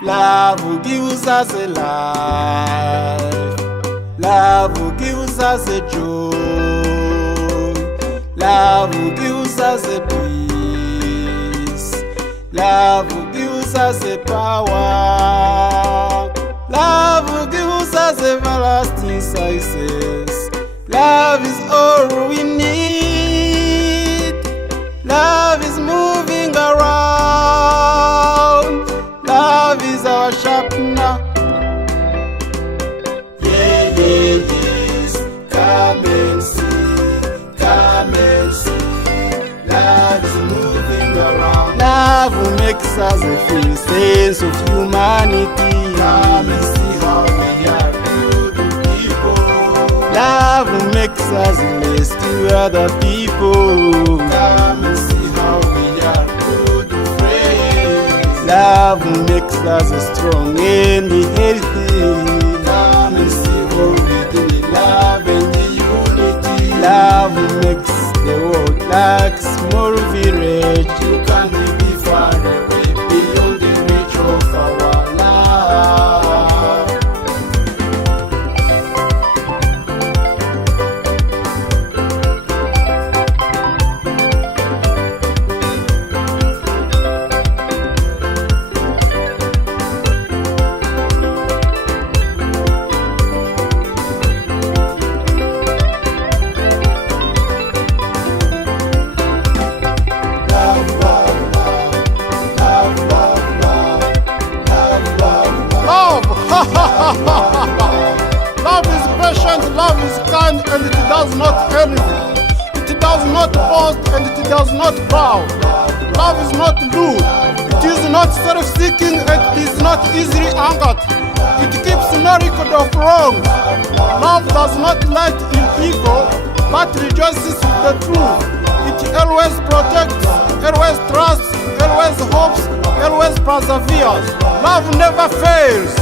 Love gives us a life. Love gives us a joy. Love gives us a peace. Love gives us a power. Love gives us everlasting success. Love is all we need. Love is moving around. Love is our sharpener. Yeah, yeah, yes. Come and see. Come and see. Love is moving around. Love makes us feel sense of humanity. Come and see how we are good people. Love makes us rescue other people. Come and see how we are good friends. Love makes us strong and healthy. Come and see how we do in love and unity. Love makes the world like a small village. You can't be far away beyond the reach of our love. Love is patient, love is kind, and it does not envy. It does not boast, and it does not bow. Love is not rude. It is not self-seeking, and it is not easily angered. It keeps no record of wrongs. Love does not delight in evil, but rejoices with the truth. It always protects, always trusts, always hopes, always perseveres. Love never fails.